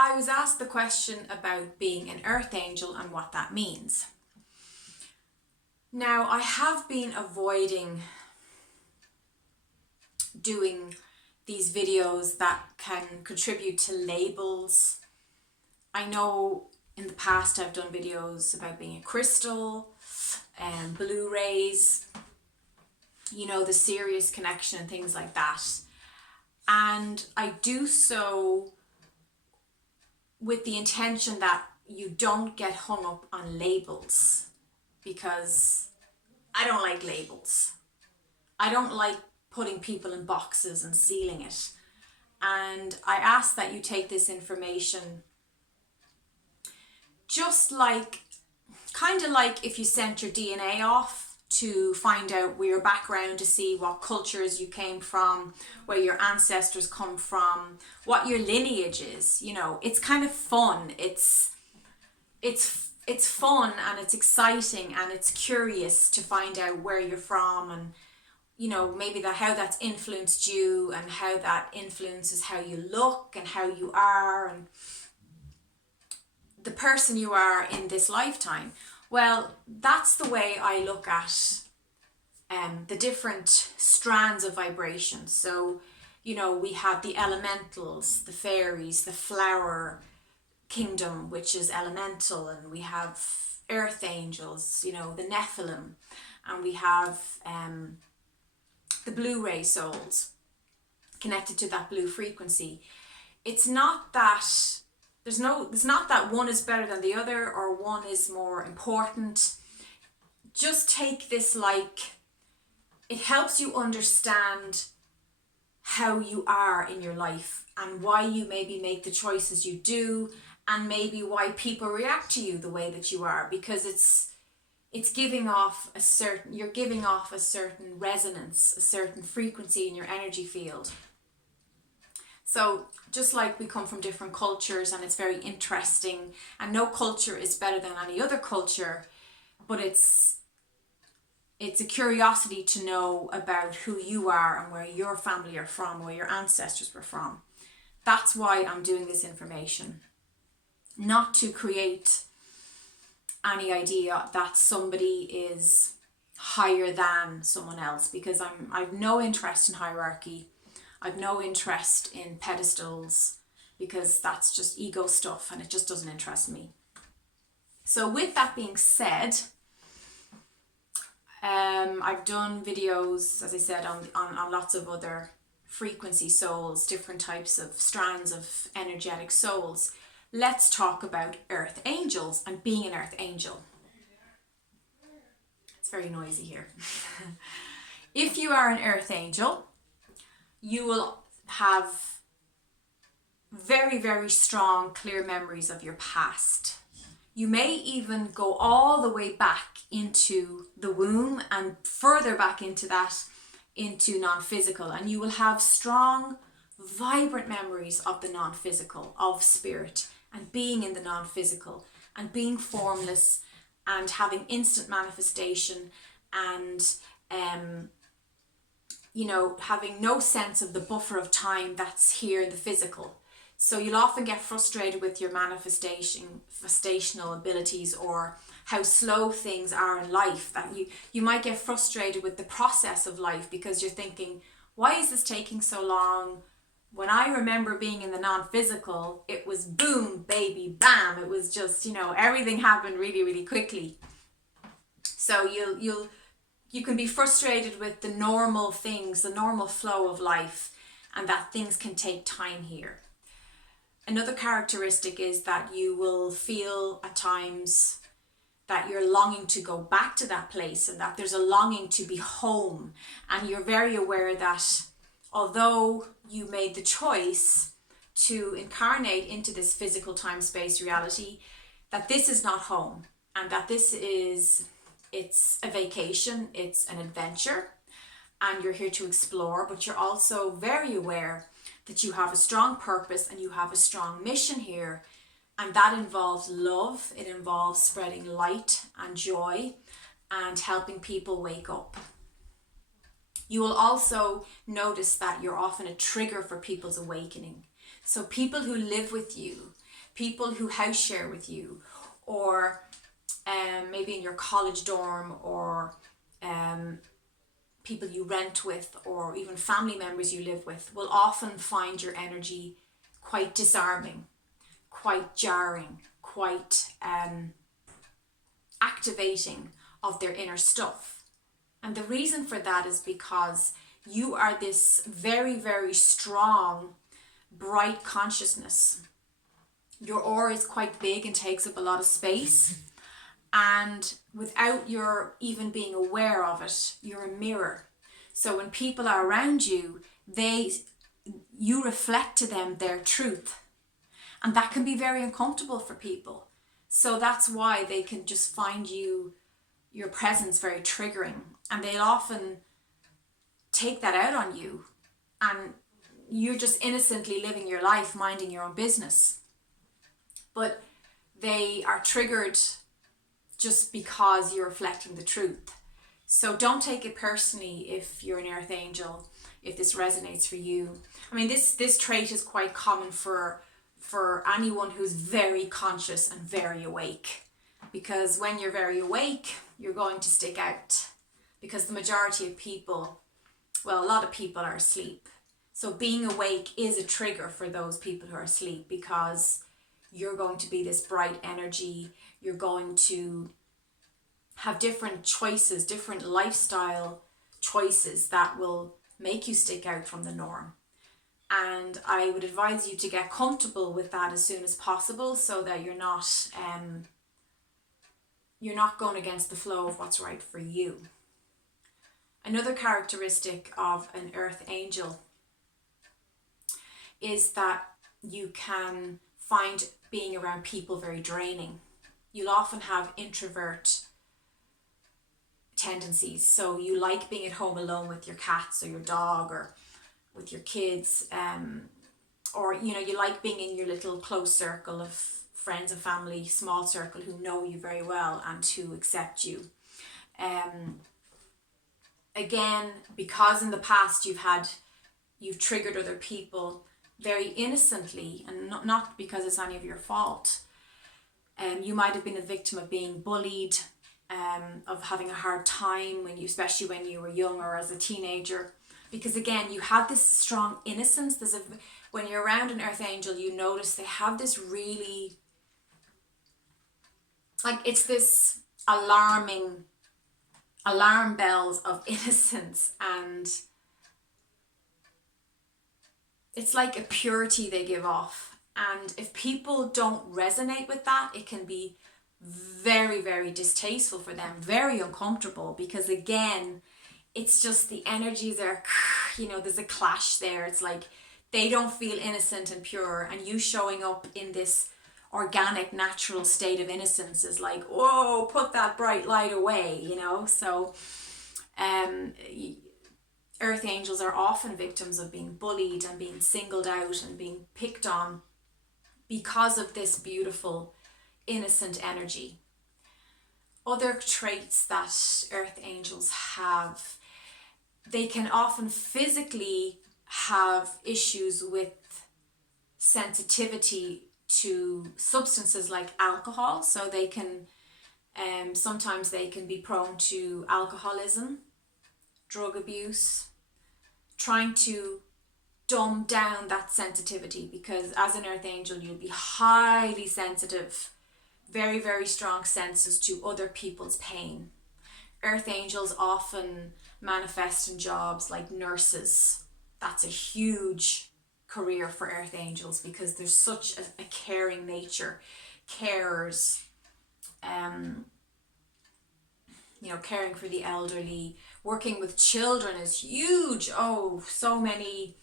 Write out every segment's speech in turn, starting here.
I was asked the question about being an earth angel and what that means. Now, I have been avoiding doing these videos that can contribute to labels. I know in the past I've done videos about being a crystal and blue rays, the serious connection and things like that. And I do so with the intention that you don't get hung up on labels, because I don't like labels. I don't like putting people in boxes and sealing it. And I ask that you take this information just like, kind of like if you sent your DNA off to find out your background, to see what cultures you came from, where your ancestors come from, what your lineage is. It's kind of fun. It's fun and it's exciting and it's curious to find out where you're from, and maybe how that's influenced you and how that influences how you look and how you are and the person you are in this lifetime. Well, that's the way I look at the different strands of vibration. So, we have the elementals, the fairies, the flower kingdom, which is elemental, and we have earth angels, the Nephilim, and we have the blue ray souls connected to that blue frequency. It's not that it's not that one is better than the other or one is more important. Just take this like it helps you understand how you are in your life and why you maybe make the choices you do, and maybe why people react to you the way that you are, because you're giving off a certain resonance, a certain frequency in your energy field. So just like we come from different cultures, and it's very interesting, and no culture is better than any other culture, but it's a curiosity to know about who you are and where your family are from, where your ancestors were from. That's why I'm doing this information. Not to create any idea that somebody is higher than someone else, because I've no interest in hierarchy. I've no interest in pedestals, because that's just ego stuff and it just doesn't interest me. So with that being said, I've done videos, as I said, on lots of other frequency souls, different types of strands of energetic souls. Let's talk about earth angels and being an earth angel. It's very noisy here. If you are an earth angel, you will have very, very strong, clear memories of your past. You may even go all the way back into the womb and further back into non-physical, and you will have strong, vibrant memories of the non-physical, of spirit, and being in the non-physical, and being formless, and having instant manifestation, and having no sense of the buffer of time that's here in the physical. So you'll often get frustrated with your manifestational abilities, or how slow things are in life, that you might get frustrated with the process of life, because you're thinking, why is this taking so long? When I remember being in the non-physical, it was boom, baby, bam. It was just, everything happened really, really quickly. So you can be frustrated with the normal things, the normal flow of life, and that things can take time here. Another characteristic is that you will feel at times that you're longing to go back to that place, and that there's a longing to be home. And you're very aware that although you made the choice to incarnate into this physical time-space reality, that this is not home, and that it's a vacation, it's an adventure, and you're here to explore, but you're also very aware that you have a strong purpose and you have a strong mission here, and that involves love. It involves spreading light and joy and helping people wake up. You will also notice that you're often a trigger for people's awakening. So people who live with you, people who house share with you, or maybe in your college dorm, or people you rent with, or even family members you live with, will often find your energy quite disarming, quite jarring, quite activating of their inner stuff. And the reason for that is because you are this very, very strong, bright consciousness. Your aura is quite big and takes up a lot of space. And without your even being aware of it, you're a mirror. So when people are around you, you reflect to them their truth. And that can be very uncomfortable for people. So that's why they can just find your presence very triggering. And they'll often take that out on you. And you're just innocently living your life, minding your own business. But they are triggered just because you're reflecting the truth. So don't take it personally if you're an earth angel, if this resonates for you. I mean, this trait is quite common for anyone who's very conscious and very awake. Because when you're very awake, you're going to stick out. Because the majority of people, well, a lot of people are asleep. So being awake is a trigger for those people who are asleep, because you're going to be this bright energy. You're going to have different choices, different lifestyle choices that will make you stick out from the norm. And I would advise you to get comfortable with that as soon as possible, so that you're not going against the flow of what's right for you. Another characteristic of an earth angel is that you can find being around people very draining. You'll often have introvert tendencies. So you like being at home alone with your cats or your dog, or with your kids, or you like being in your little close circle of friends and family, small circle, who know you very well and who accept you. Again, because in the past you've triggered other people very innocently, and not because it's any of your fault. You might have been a victim of being bullied, of having a hard time especially when you were young or as a teenager. Because again, you have this strong innocence. When you're around an earth angel, you notice they have this really, like, it's this alarm bells of innocence, and it's like a purity they give off. And if people don't resonate with that, it can be very, very distasteful for them, very uncomfortable, because again, it's just the energies are, there's a clash there. It's like they don't feel innocent and pure, and you showing up in this organic, natural state of innocence is like, whoa, put that bright light away, So earth angels are often victims of being bullied and being singled out and being picked on because of this beautiful, innocent energy. Other traits that earth angels have, they can often physically have issues with sensitivity to substances like alcohol. So they can, sometimes they can be prone to alcoholism, drug abuse, trying to dumb down that sensitivity, because as an earth angel, you'll be highly sensitive, very, very strong senses to other people's pain. Earth angels often manifest in jobs like nurses. That's a huge career for earth angels, because there's such a caring nature. Carers, caring for the elderly, working with children is huge. Oh, so many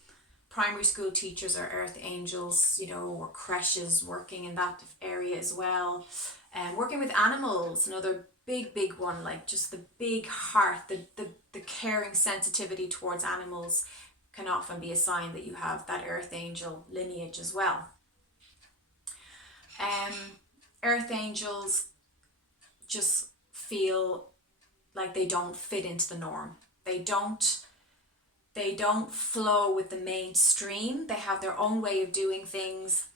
primary school teachers are earth angels, or creches, working in that area as well. And working with animals, another big one, like just the big heart, the caring sensitivity towards animals can often be a sign that you have that earth angel lineage as well. Earth angels just feel like they don't fit into the norm. They don't flow with the mainstream. They have their own way of doing things,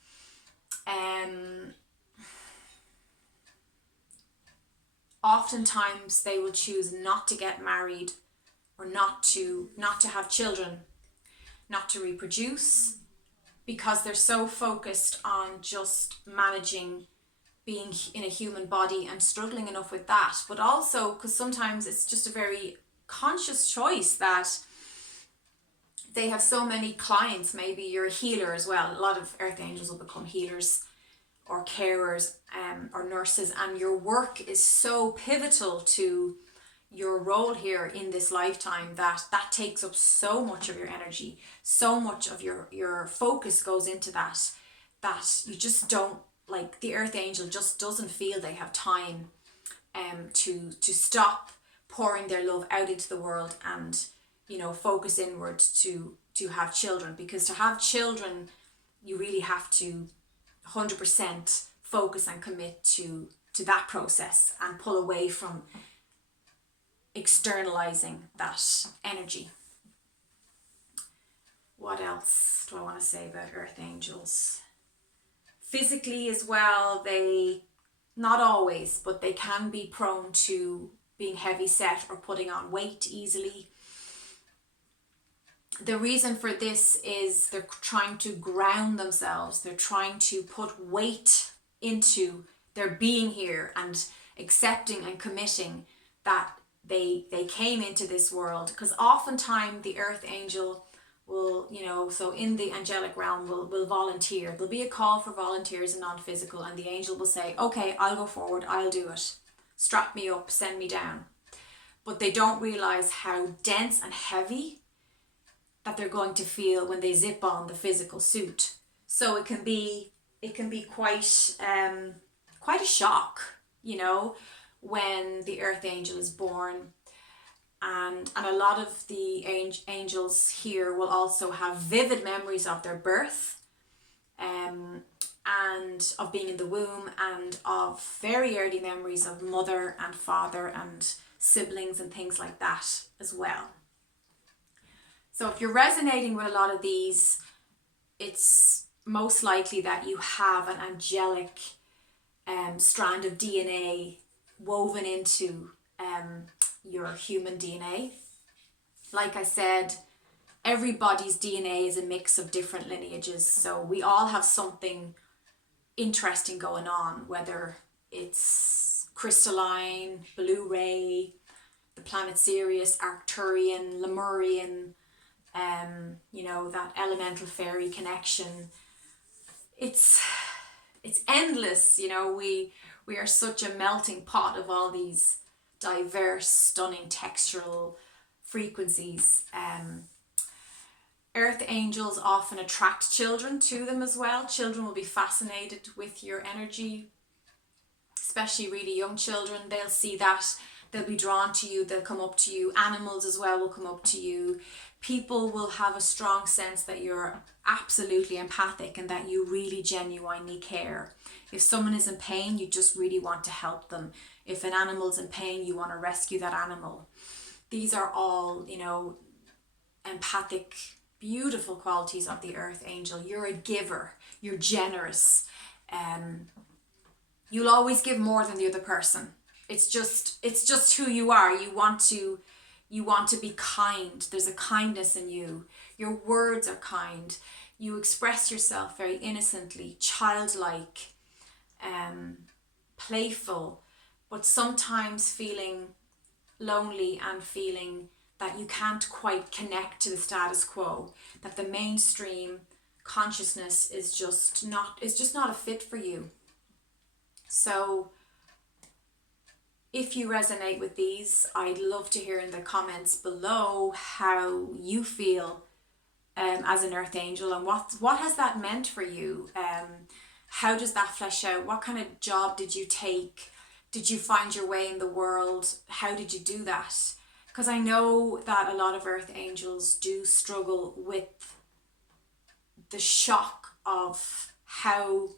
Oftentimes they will choose not to get married, or not to have children, not to reproduce, because they're so focused on just managing being in a human body and struggling enough with that. But also because sometimes it's just a very conscious choice that they have so many clients. Maybe you're a healer as well. A lot of earth angels will become healers or carers, or nurses, and your work is so pivotal to your role here in this lifetime that takes up so much of your energy, so much of your focus goes into that you just don't, like, the earth angel just doesn't feel they have time to stop pouring their love out into the world and, you know, focus inward to have children. Because to have children, you really have to 100% focus and commit to that process and pull away from externalizing that energy. What else do I want to say about earth angels? Physically as well, they, not always, but they can be prone to being heavy set or putting on weight easily. The reason for this is they're trying to ground themselves. They're trying to put weight into their being here and accepting and committing that they came into this world. Because oftentimes the earth angel will, you know, so in the angelic realm will volunteer. There'll be a call for volunteers and non-physical, and the angel will say, okay, I'll go forward, I'll do it. Strap me up, send me down. But they don't realize how dense and heavy that they're going to feel when they zip on the physical suit. So it can be quite a shock, you know, when the earth angel is born. And a lot of the angels here will also have vivid memories of their birth, and of being in the womb, and of very early memories of mother and father and siblings and things like that as well. So if you're resonating with a lot of these, it's most likely that you have an angelic strand of DNA woven into your human DNA. Like I said, everybody's DNA is a mix of different lineages, so we all have something interesting going on, whether it's crystalline, blue ray, the planet Sirius, Arcturian, Lemurian, you know, that elemental fairy connection. It's endless, you know. We are such a melting pot of all these diverse, stunning textural frequencies. Earth angels often attract children to them as well. Children will be fascinated with your energy, especially really young children. They'll see that, they'll be drawn to you, they'll come up to you. Animals as well will come up to you. People will have a strong sense that you're absolutely empathic and that you really genuinely care. If someone is in pain, you just really want to help them. If an animal's in pain, you want to rescue that animal. These are all, you know, empathic, beautiful qualities of the earth angel. You're a giver, you're generous, you'll always give more than the other person. It's just who you are. You want to be kind. There's a kindness in you. Your words are kind. You express yourself very innocently, childlike, playful, but sometimes feeling lonely and feeling that you can't quite connect to the status quo, that the mainstream consciousness is just not a fit for you. So if you resonate with these, I'd love to hear in the comments below how you feel as an earth angel, and what has that meant for you. How does that flesh out? What kind of job did you take? Did you find your way in the world? How did you do that? Because I know that a lot of earth angels do struggle with the shock of how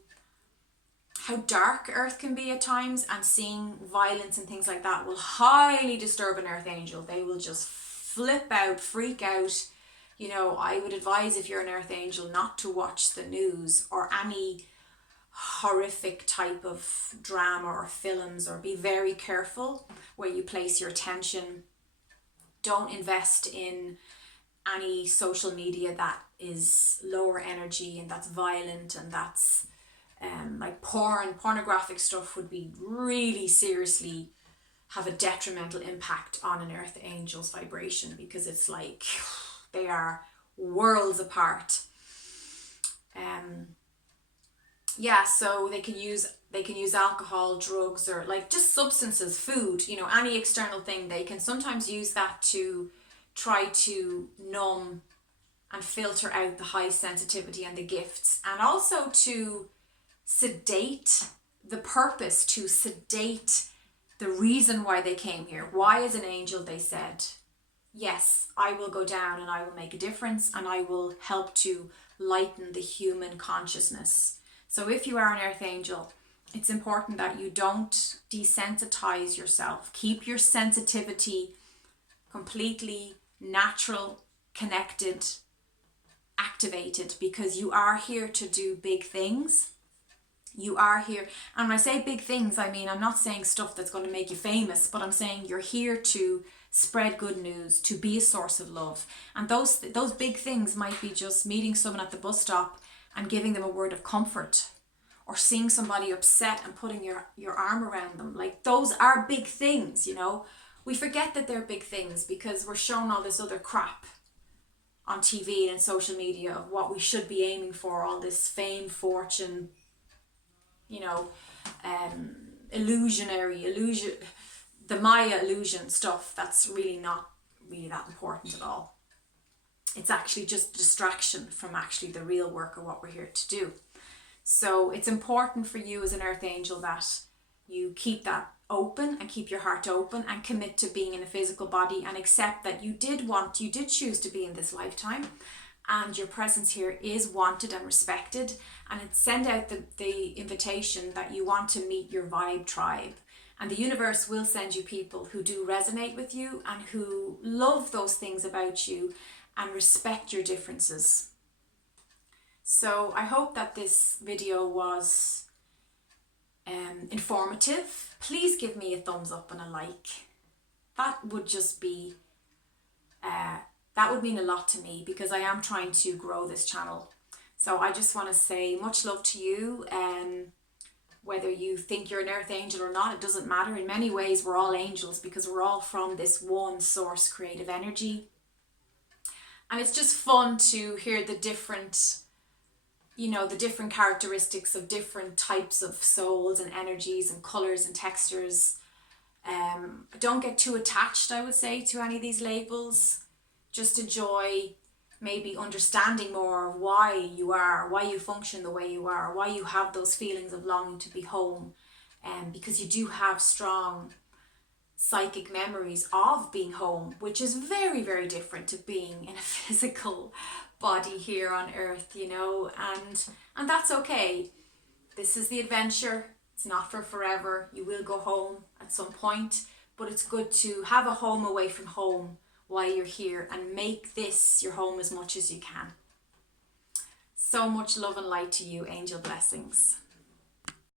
dark earth can be at times, and seeing violence and things like that will highly disturb an earth angel. They will just flip out, freak out. You know, I would advise, if you're an earth angel, not to watch the news or any horrific type of drama or films, or be very careful where you place your attention. Don't invest in any social media that is lower energy and that's violent and that's like pornographic stuff would be really seriously have a detrimental impact on an earth angel's vibration, because it's like they are worlds apart. So they can use alcohol, drugs, or like just substances, food, any external thing. They can sometimes use that to try to numb and filter out the high sensitivity and the gifts, and also to sedate the purpose, to sedate the reason why they came here. Why, as an angel, they said, yes, I will go down and I will make a difference and I will help to lighten the human consciousness. So if you are an earth angel, it's important that you don't desensitize yourself. Keep your sensitivity completely natural, connected, activated, because you are here to do big things. You are here, and when I say big things, I mean, I'm not saying stuff that's going to make you famous, but I'm saying you're here to spread good news, to be a source of love. And those big things might be just meeting someone at the bus stop and giving them a word of comfort, or seeing somebody upset and putting your arm around them. Like, those are big things, We forget that they're big things because we're shown all this other crap on TV and social media of what we should be aiming for, all this fame, fortune, illusion, the Maya illusion stuff. That's really not really that important at all. It's actually just a distraction from actually the real work of what we're here to do. So it's important for you as an earth angel that you keep that open and keep your heart open and commit to being in a physical body, and accept that you did choose to be in this lifetime, and your presence here is wanted and respected. And send out the invitation that you want to meet your vibe tribe, and the universe will send you people who do resonate with you and who love those things about you and respect your differences. So I hope that this video was informative. Please give me a thumbs up and a like. That would just be that would mean a lot to me, because I am trying to grow this channel. So I just want to say much love to you. Whether you think you're an earth angel or not, it doesn't matter. In many ways, we're all angels, because we're all from this one source creative energy. And it's just fun to hear the different, the different characteristics of different types of souls and energies and colors and textures. Don't get too attached, I would say, to any of these labels. Just enjoy maybe understanding more of why you function the way you are, why you have those feelings of longing to be home. Because you do have strong psychic memories of being home, which is very, very different to being in a physical body here on earth, and that's okay. This is the adventure. It's not for forever. You will go home at some point, but it's good to have a home away from home while you're here, and make this your home as much as you can. So much love and light to you. Angel blessings.